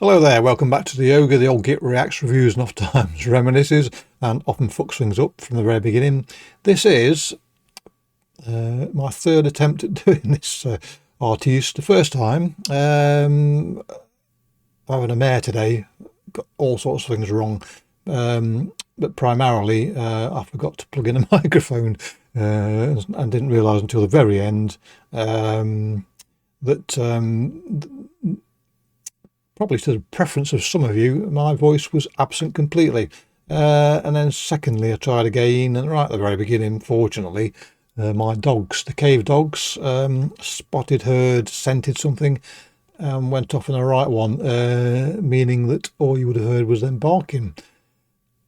Hello there, welcome back to the Ogre, the old Git reacts, reviews and oft-times reminisces and often fucks things up from the very beginning. This is my third attempt at doing this artiste. The first time, I'm having a mare today, got all sorts of things wrong, but primarily I forgot to plug in a microphone and didn't realise until the very end that probably to the preference of some of you, my voice was absent completely. And then secondly, I tried again, and right at the very beginning, fortunately, my dogs, the cave dogs, spotted, heard, scented something, and went off on the right one, meaning that all you would have heard was them barking.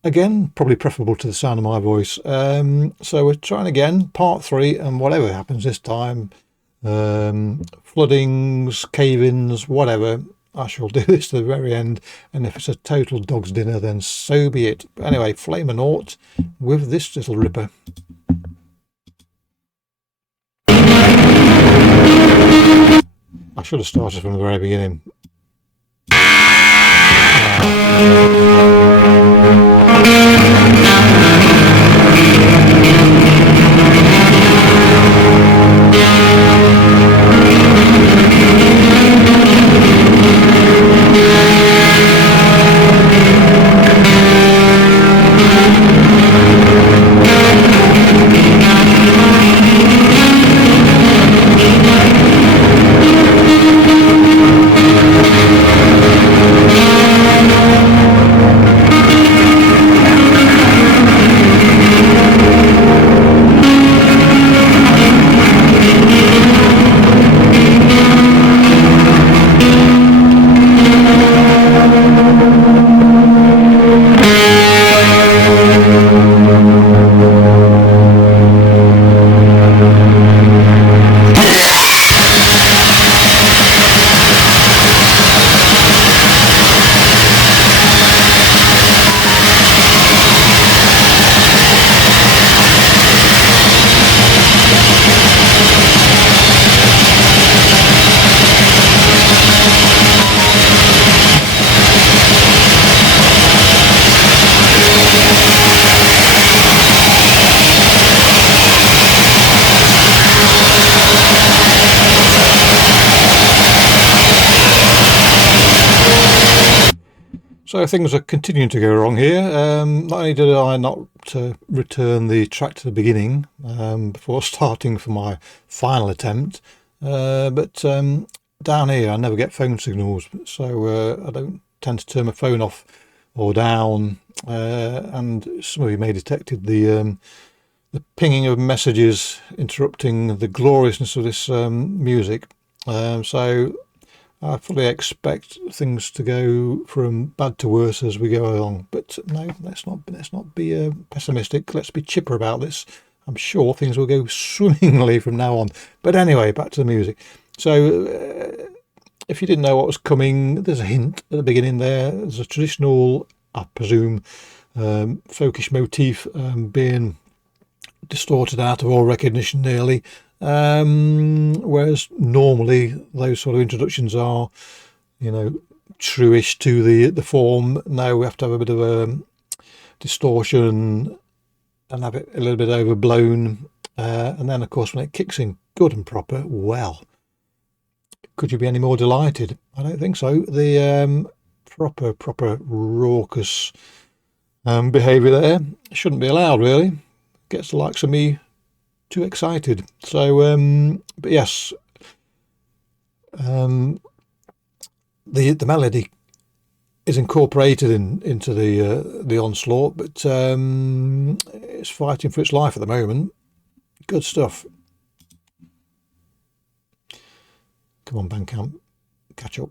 Again, probably preferable to the sound of my voice. So we're trying again, part 3, and whatever happens this time, floodings, cave-ins, whatever, I shall do this to the very end, and if it's a total dog's dinner, then so be it. But anyway, flame a Naught with this little ripper. I should have started from the very beginning. So things are continuing to go wrong here. Not only did I not return the track to the beginning before starting for my final attempt, but down here I never get phone signals, so I don't tend to turn my phone off or down, and some of you may have detected the pinging of messages interrupting the gloriousness of this music. So I fully expect things to go from bad to worse as we go along, but no, let's not be pessimistic. Let's be chipper about this. I'm sure things will go swimmingly from now on. But anyway, back to the music. So if you didn't know what was coming, there's a hint at the beginning there. There's a traditional, I presume, folkish motif being distorted out of all recognition nearly. Whereas normally those sort of introductions are, you know, truish to the form. Now we have to have a bit of a distortion and have it a little bit overblown, and then of course when it kicks in good and proper, well, could you be any more delighted? I don't think so. The proper raucous behaviour there shouldn't be allowed, really. Gets the likes of me too excited. So but yes, the melody is incorporated into the onslaught, but it's fighting for its life at the moment. Good stuff. Come on, Bandcamp, catch up.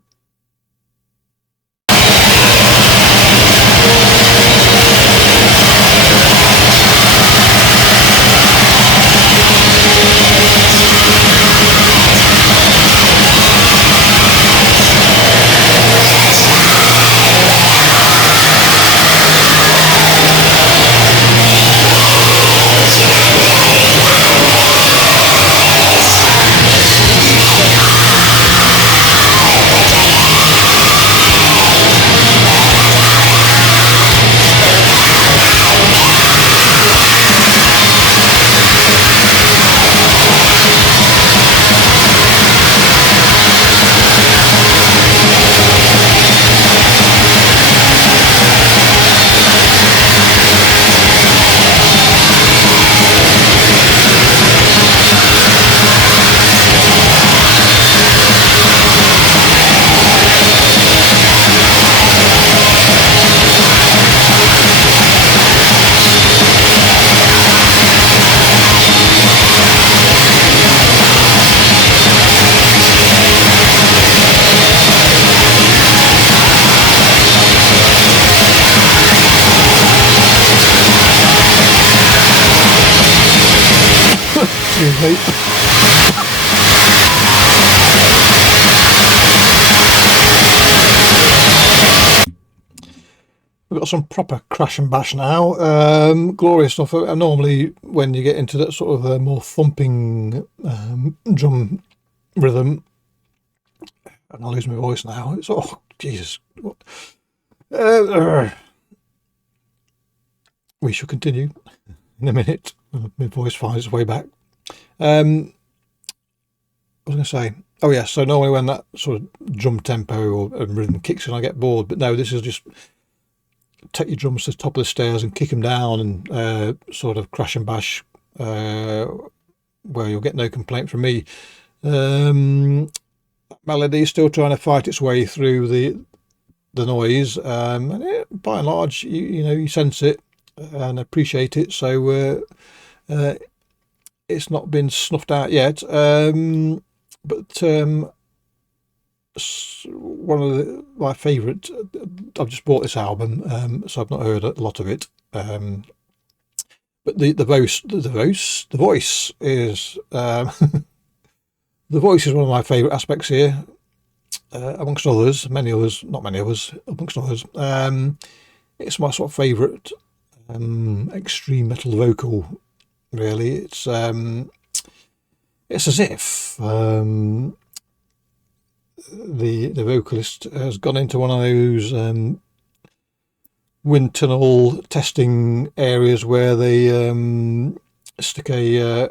me. We've got some proper crash and bash now. Glorious stuff. And normally when you get into that sort of more thumping drum rhythm, and I lose my voice now. It's, oh Jesus. We shall continue in a minute. My voice finds its way back. What was I going to say? Oh yeah, so normally when that sort of drum tempo or rhythm kicks in, I get bored. But no, this is just take your drums to the top of the stairs and kick them down and sort of crash and bash, where you'll get no complaint from me. Melody is still trying to fight its way through the noise, and by and large, you know, you sense it and appreciate it. So it's not been snuffed out yet, but one of my favourite. I've just bought this album, so I've not heard a lot of it. But the voice is the voice is one of my favourite aspects here, amongst others, many others, not many others, amongst others. It's my sort of favourite extreme metal vocal. Really, it's as if the vocalist has gone into one of those wind tunnel testing areas where they stick a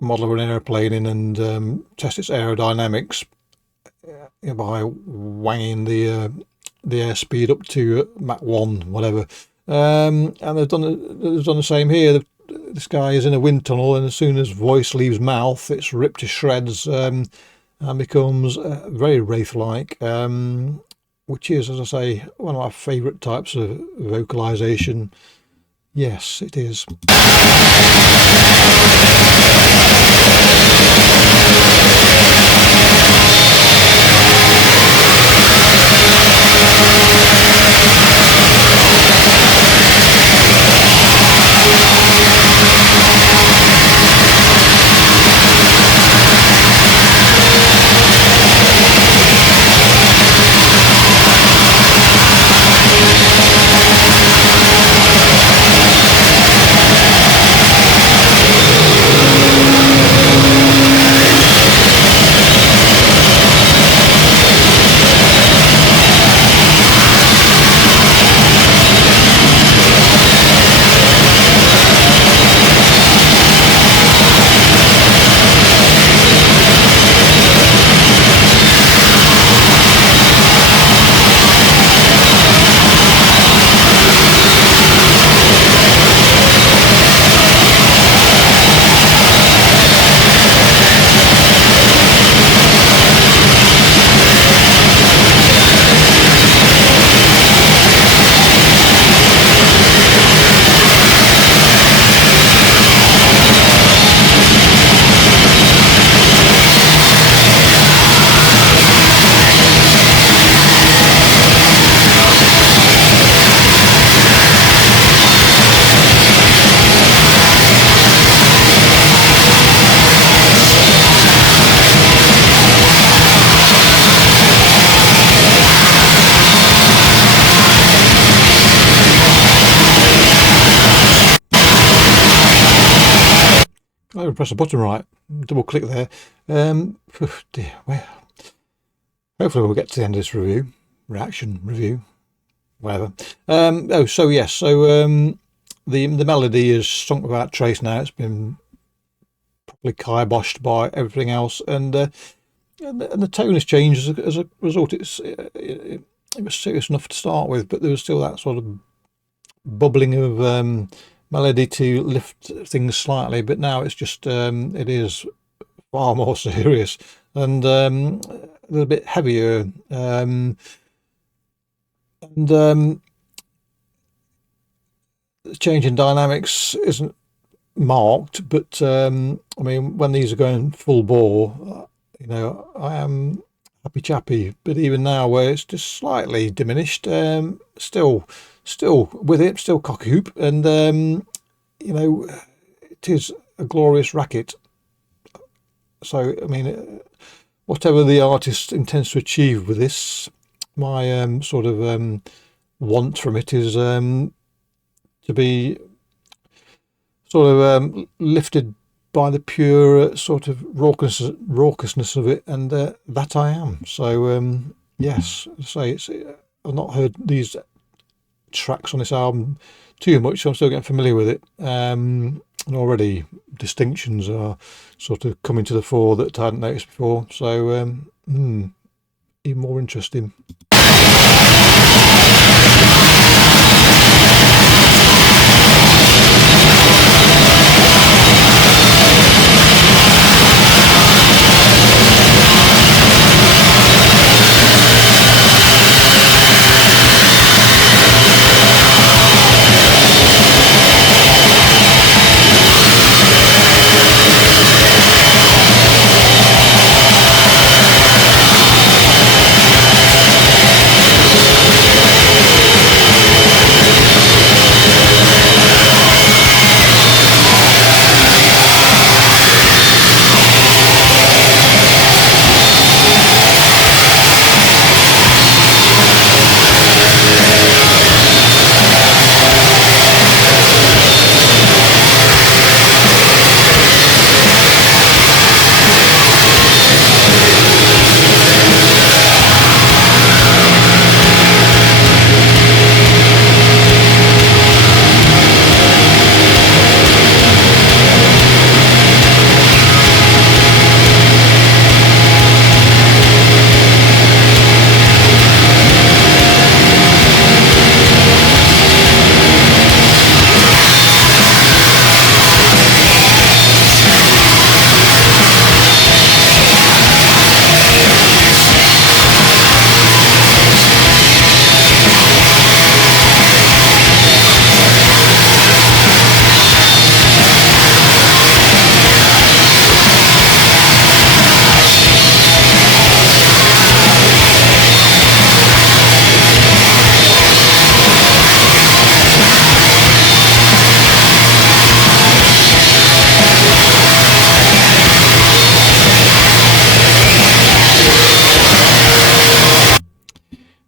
model of an aeroplane in and test its aerodynamics by wanging the airspeed up to Mach 1, whatever. And they've done the same here. This guy is in a wind tunnel, and as soon as voice leaves mouth, it's ripped to shreds and becomes very wraith-like, which is, as I say, one of my favourite types of vocalisation. Yes, it is. I press the button right, double click there. Dear, well, hopefully we'll get to the end of this review, review, whatever. So yes, so the melody is sunk without trace now. It's been properly kiboshed by everything else, and the tone has changed as a result. It was serious enough to start with, but there was still that sort of bubbling of melody to lift things slightly, but now it's just it is far more serious and a little bit heavier, and the change in dynamics isn't marked, but I mean, when these are going full bore, you know, I am happy chappy, but even now where it's just slightly diminished, still with it, still cock hoop, and you know, it is a glorious racket. So I mean, whatever the artist intends to achieve with this, my sort of want from it is to be sort of lifted by the pure sort of raucousness of it, and that I am. So yes, say I've not heard these tracks on this album too much, so I'm still getting familiar with it. And already distinctions are sort of coming to the fore that I hadn't noticed before. So even more interesting.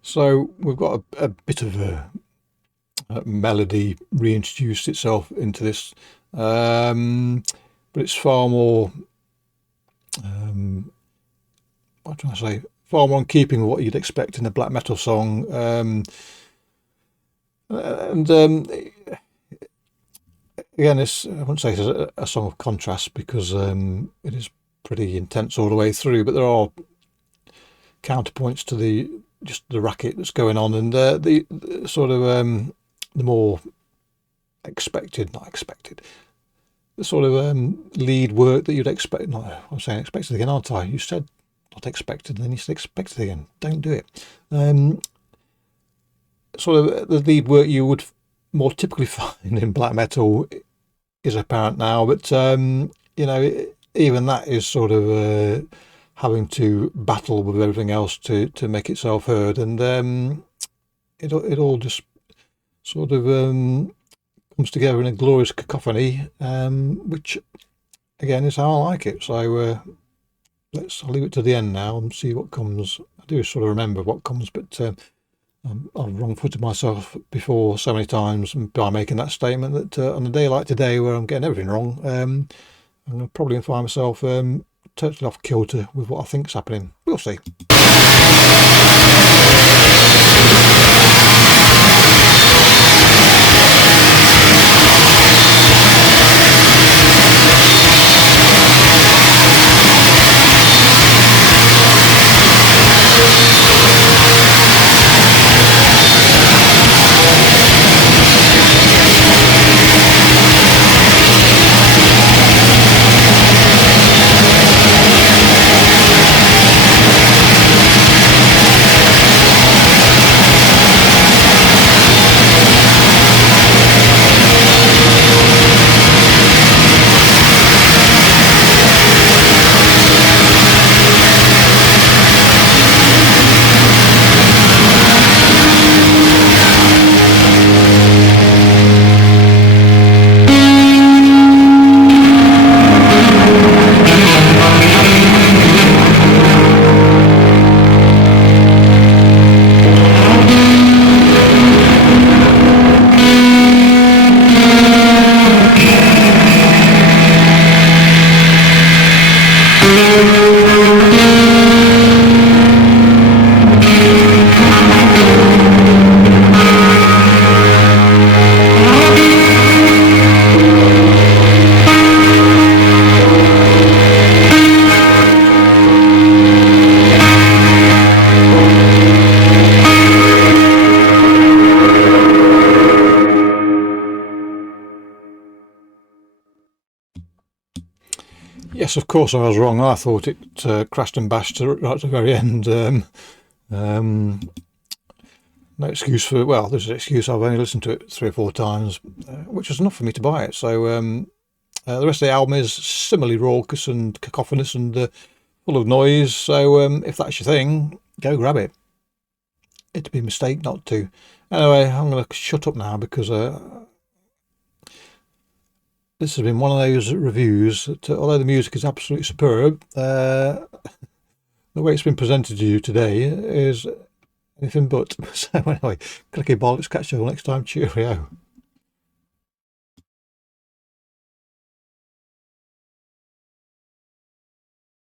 So we've got a bit of a melody reintroduced itself into this, but it's far more, what do I say, far more in keeping with what you'd expect in a black metal song. Again, I wouldn't say it's a song of contrast, because it is pretty intense all the way through, but there are counterpoints to just the racket that's going on, and the sort of the more not expected, the sort of lead work that you'd expect. No, I'm saying expected again, aren't I? You said not expected, and then you said expected again. Don't do it. Sort of the lead work you would more typically find in black metal is apparent now, but you know, even that is sort of having to battle with everything else to make itself heard, and it all just sort of comes together in a glorious cacophony, which again is how I like it. So I'll leave it to the end now and see what comes. I do sort of remember what comes, but I've wrong-footed myself before so many times by making that statement that on a day like today, where I'm getting everything wrong, I'm probably going to find myself totally off kilter with what I think's happening. We'll see. Yes, of course I was wrong. I thought it crashed and bashed right at the very end. No excuse for, well, there's an excuse. I've only listened to it 3 or 4 times, which was enough for me to buy it. So the rest of the album is similarly raucous and cacophonous and full of noise. So if that's your thing, go grab it. It'd be a mistake not to. Anyway, I'm going to shut up now because this has been one of those reviews that, although the music is absolutely superb, the way it's been presented to you today is anything but. So anyway, clicky bollocks, catch you all next time. Cheerio.